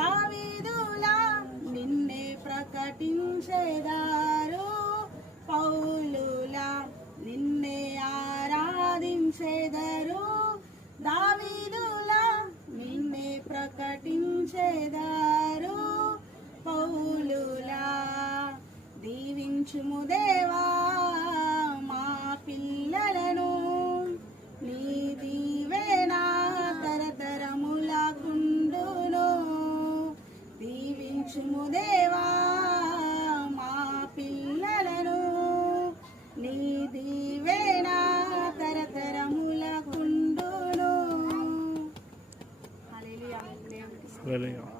దావీదులా నిన్నే ప్రకటించెదారు, పౌలులా నిన్నే ఆరాధించెదరు. దావీదులా నిన్నే ప్రకటించెదారు, పౌలులా. దీవించుము దేవా మా పిల్లలను, నీ దీవెనా తరతరములకుండును. దీవించుము దేవా మా పిల్లలను, నీ దీవెనా తరతరములకుండును. హల్లెలూయా.